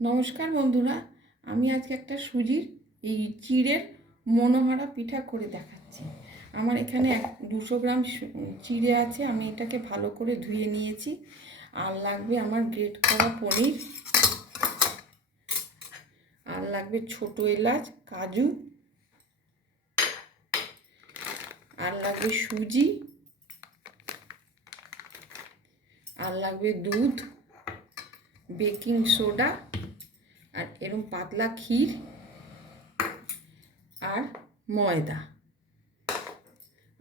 নমস্কার বন্ধুরা, আমি আজকে একটা সুজির এই চিড়ের মনোহরা পিঠা করে দেখাচ্ছি। আমার এখানে 200 গ্রাম চিড়ে আছে। আমি এটাকে ভালো করে ধুয়ে নিয়েছি। আর লাগবে আমার গ্রেট করা পনির, আর লাগবে ছোট এলাচ, কাজু, আর লাগবে সুজি, আর লাগবে দুধ, বেকিং সোডা, আর এরকম পাতলা ক্ষীর, আর ময়দা,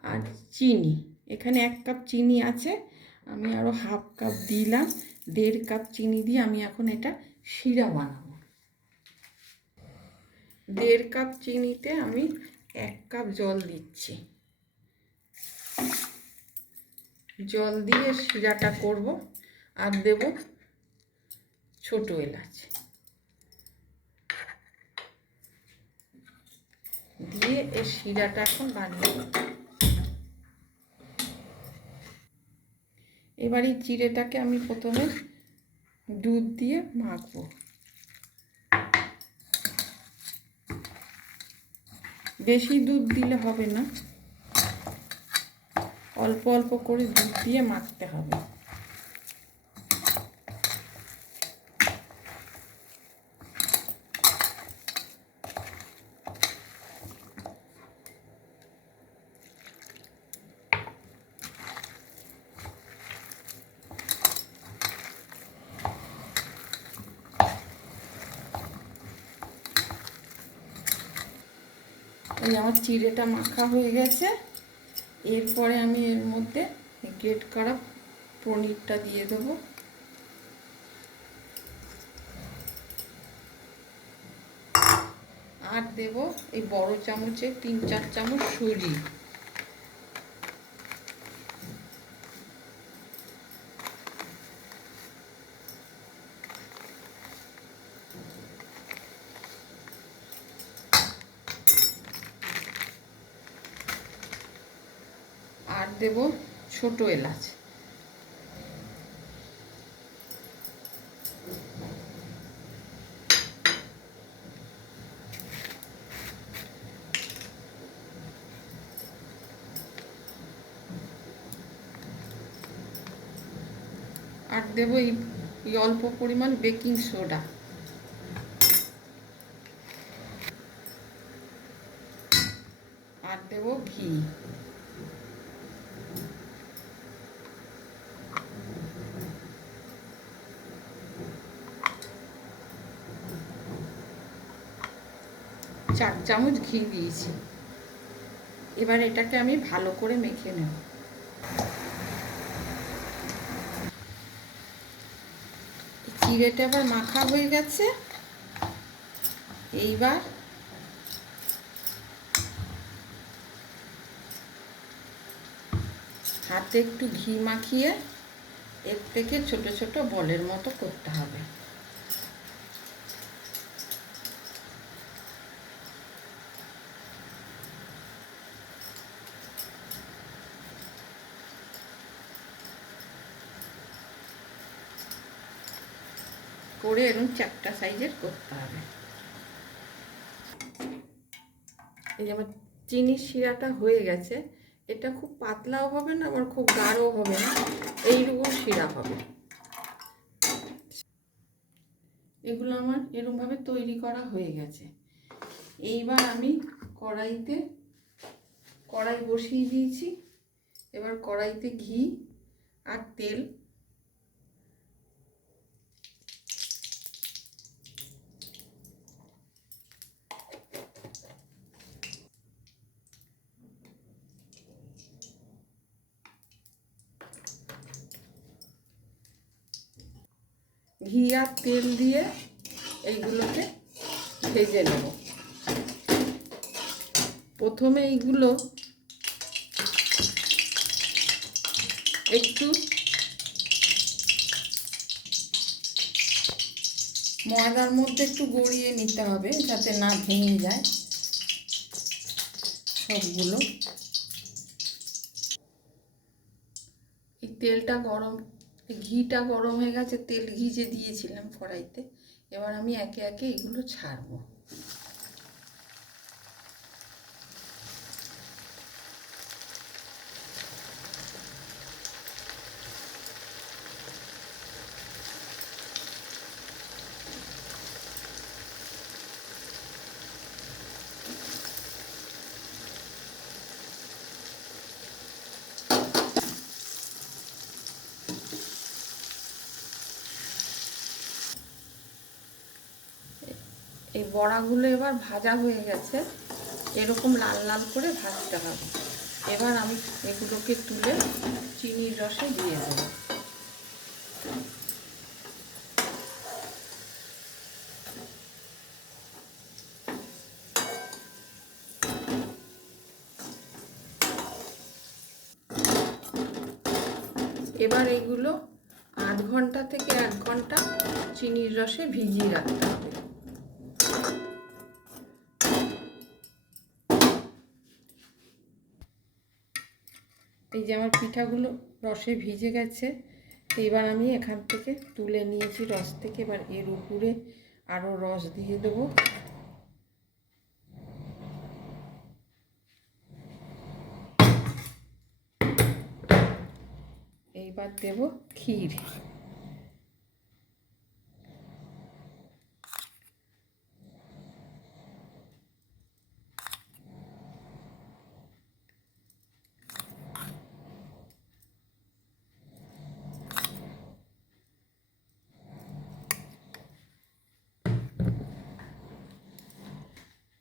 আর চিনি। এখানে 1 কাপ চিনি আছে, আমি আরও হাফ কাপ দিলাম। 1.5 কাপ চিনি দিয়ে আমি এখন এটা শিরা বানাবো। 1.5 কাপ চিনিতে আমি 1 কাপ জল দিচ্ছি। জল দিয়ে শিরাটা করব। আর দেব ছোট এলাচ, দিয়ে এই শিরাটা এখন বানিয়ে নেব। এবার এই চিড়েটাকে আমি প্রথমে দুধ দিয়ে মাখবো। বেশি দুধ দিলে হবে না, অল্প অল্প করে দুধ দিয়ে মাখতে হবে। এই আমার চিড়েটা মাখা হয়ে গেছে। এরপরে আমি এর মধ্যে গ্রেট করা পনিরটা দিয়ে দেবো। আর দেব এই বড় চামচে 3-4 চামচ সুজি। আর দেব ছোট এলাচ। আর দেব এই অল্প পরিমাণ বেকিং সোডা। আর দেব ঘি। চার চামচ ঘি দিয়েছি। এবার এটাকে আমি ভালো করে মেখে নেব। চিড়েটা এবার মাখা হয়ে গেছে। এইবার হাতে একটু ঘি মাখিয়ে এর থেকে ছোট ছোট বলের মতো করতে হবে। করে এরকম 4টা সাইজের করতে হবে। এই যে আমার চিনির শিরাটা হয়ে গেছে। এটা খুব পাতলাও হবে না, আবার খুব গাঢ়ও হবে না, এইরকম শিরা হবে। এগুলো আমার এরকমভাবে তৈরি করা হয়ে গেছে। এইবার আমি কড়াই বসিয়ে দিয়েছি। এবার কড়াইতে ঘি আর তেল, ঘি আর তেল দিয়ে এইগুলোকে ভেজে নেব। প্রথমে এইগুলো একটু ময়দার মধ্যে একটু গড়িয়ে নিতে হবে, যাতে না ভেঙে যায় সবগুলো। এই তেলটা গরম ঘিটা গরম হয়ে গেছে, তেল ঘি যে দিয়েছিলাম কড়াইতে, এবার আমি একে একে এগুলো ছাড়বো। এই বড়াগুলো এবার ভাজা হয়ে গেছে, এরকম লাল লাল করে ভাজতে হবে। এবার আমি এগুলোকে তুলে চিনির রসে দিয়ে দেবো। এবার এইগুলো 8 ঘন্টা থেকে 1 ঘন্টা চিনির রসে ভিজিয়ে রাখতে হবে। এই যে আমার পিঠাগুলো রসে ভিজে গেছে, এবার আমি এখান থেকে তুলে নিয়েছি রস থেকে। এবার এর উপরে আরও রস দিয়ে দেবো। এইবার দেব ক্ষীর।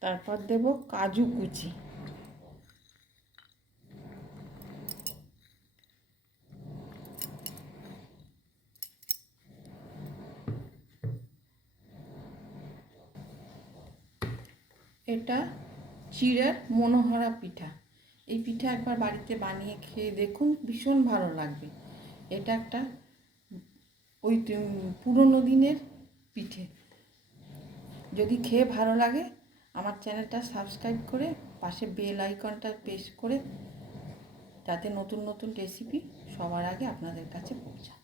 তারপর দেব কাজু কুচি। এটা চিড়ের মনোহরা পিঠা। এই পিঠা একবার বাড়িতে বানিয়ে খেয়ে দেখুন, ভীষণ ভালো লাগবে। এটা একটা ওই পুরনো দিনের পিঠে। যদি খেয়ে ভালো লাগে আমার চ্যানেলটা সাবস্ক্রাইব করে পাশে বেল আইকনটা প্রেস করে, যাতে নতুন নতুন রেসিপি সবার আগে আপনাদের কাছে পৌঁছায়।